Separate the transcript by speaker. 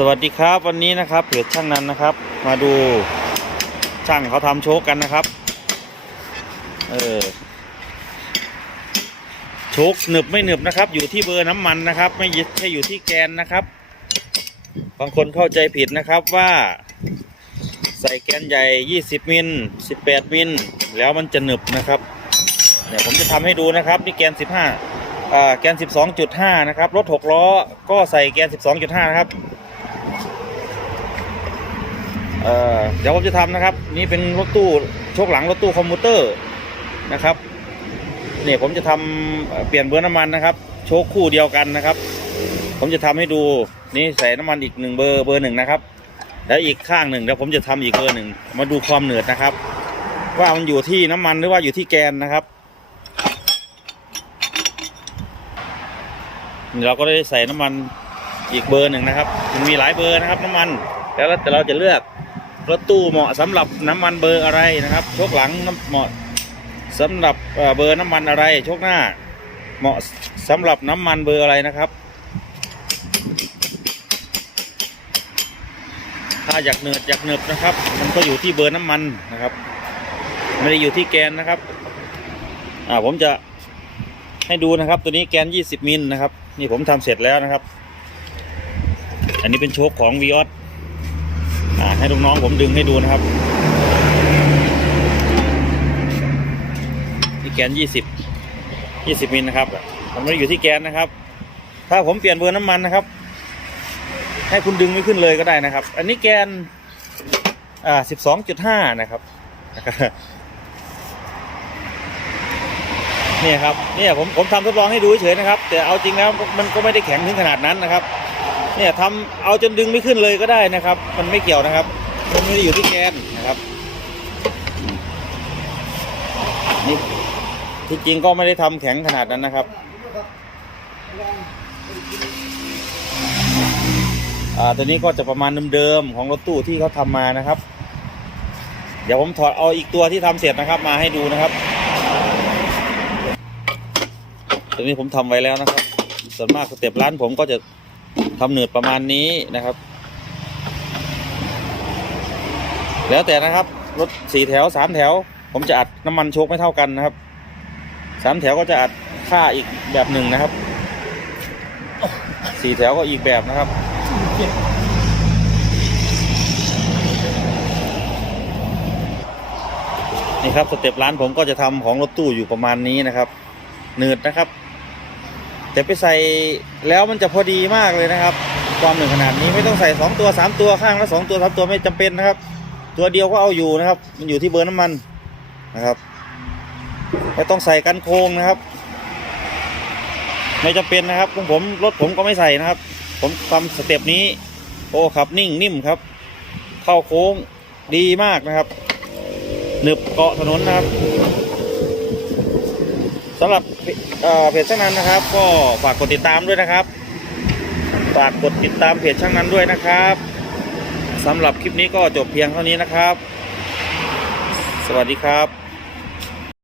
Speaker 1: สวัสดีครับวันนี้นะครับเพจช่างนันนะครับ มาดูช่างเขาทำโชคกันนะครับ เออโชคหนึบไม่หนึบนะครับ อยู่ที่เบอร์น้ำมันนะครับ ไม่ใช่อยู่ที่แกนนะครับ บางคนเข้าใจผิดนะครับว่า ใส่แกนใหญ่ 20 มิล 18 มิล แล้วมันจะหนึบนะครับเดี๋ยวผมจะทำให้ดูนะครับนี่แกน 15อ่าแกน 12.5 นะครับ รถ 6 ล้อ ก็ใส่แกน 12.5 นะครับ เอ่อเดี๋ยวผมจะทำนะครับ นี่เป็นรถตู้โชคหลังรถตู้คอมมูเตอร์นะครับเนี่ยผมจะทำเปลี่ยนเบอร์น้ำมันนะครับ โชคคู่เดียวกันนะครับ ผมจะทำให้ดูนี่ใส่น้ำมันอีกหนึ่งเบอร์เบอร์หนึ่งนะครับ แล้วอีกข้างหนึ่งเดี๋ยวผมจะทำอีกเบอร์หนึ่งมาดูความเหนืดนะครับ ว่ามันอยู่ที่น้ำมันหรือว่าอยู่ที่แกนนะครับเราก็ได้ใส่น้ำมันอีกเบอร์หนึ่งนะครับ มันมีหลายเบอร์นะครับ น้ำมันแล้วแต่เราจะเลือก รถตู้เหมาะสำหรับน้ำมันเบอร์อะไรนะครับโชคหลังเหมาะสำหรับเบอร์น้ำมันอะไรโชคหน้า เหมาะสำหรับน้ำมันเบอร์อะไรนะครับ ถ้าอยากเนืดอยากเนืบนะครับ มันก็อยู่ที่เบอร์น้ำมันนะครับ ไม่ได้อยู่ที่แกนนะครับอ่าผมจะให้ดูนะครับ ตัวนี้แกน 20 มิลนะครับ นี่ผมทำเสร็จแล้วนะครับ อันนี้เป็นโชคของ v ีออส ให้ลูกน้องผมดึงให้ดูนะครับนี่แกน20 20มิลนะครับมันไม่ได้อยู่ที่แกนนะครับ ถ้าผมเปลี่ยนเบอร์น้ำมันนะครับ ให้คุณดึงไม่ขึ้นเลยก็ได้นะครับ อันนี้แกนอ่า12.5นะครับเนี่ยครับเนี่ยผมผมทำทดลองให้ดูเฉยๆนะครับ แต่เอาจริงแล้วมันก็ไม่ได้แข็งถึงขนาดนั้นนะครับ เนี่ยทำเอาจนดึงไม่ขึ้นเลยก็ได้นะครับ มันไม่เกี่ยวนะครับ มันไม่ได้อยู่ที่แกนนะครับนี่ที่จริงก็ไม่ได้ทำแข็งขนาดนั้นนะครับอ่าตัวนี้ก็จะประมาณเดิมๆของรถตู้ที่เขาทำมานะครับ เดี๋ยวผมถอดเอาอีกตัวที่ทำเสร็จนะครับ มาให้ดูนะครับ ตัวนี้ผมทำไว้แล้วนะครับ ส่วนมากสเต็ปร้านผมก็จะ ทำเนืดประมาณนี้นะครับ แล้วแต่นะครับรถสี่แถวสามแถว ผมจะอัดน้ำมันโชคไม่เท่ากันนะครับสามแถวก็จะอัดค่าอีกแบบหนึ่งนะครับสี่แถวก็อีกแบบนะครับนี่ครับสเต็ปร้านผมก็จะทำของรถตู้อยู่ประมาณนี้นะครับเนืดนะครับ แต่ไปใส่แล้วมันจะพอดีมากเลยนะครับ ความหนึ่งขนาดนี้ไม่ต้องใส่สองตัวสามตัวข้างละสองตัวสามตัวไม่จำเป็นนะครับ ตัวเดียวก็เอาอยู่นะครับ มันอยู่ที่เบอร์น้ำมันนะครับไม่ต้องใส่กันโค้งนะครับ ไม่จำเป็นนะครับของผมรถผมก็ไม่ใส่นะครับ ผมทำสเต็ปนี้ โอ้ขับนิ่งนิ่มครับ เข้าโค้งดีมากนะครับหนึบเกาะถนนนะครับ สำหรับเเพจช่างนั้นนะครับ ก็ฝากกดติดตามด้วยนะครับฝากกดติดตามเพจช่างนั้นด้วยนะครับสำหรับคลิปนี้ก็จบเพียงเท่านี้นะครับ สวัสดีครับ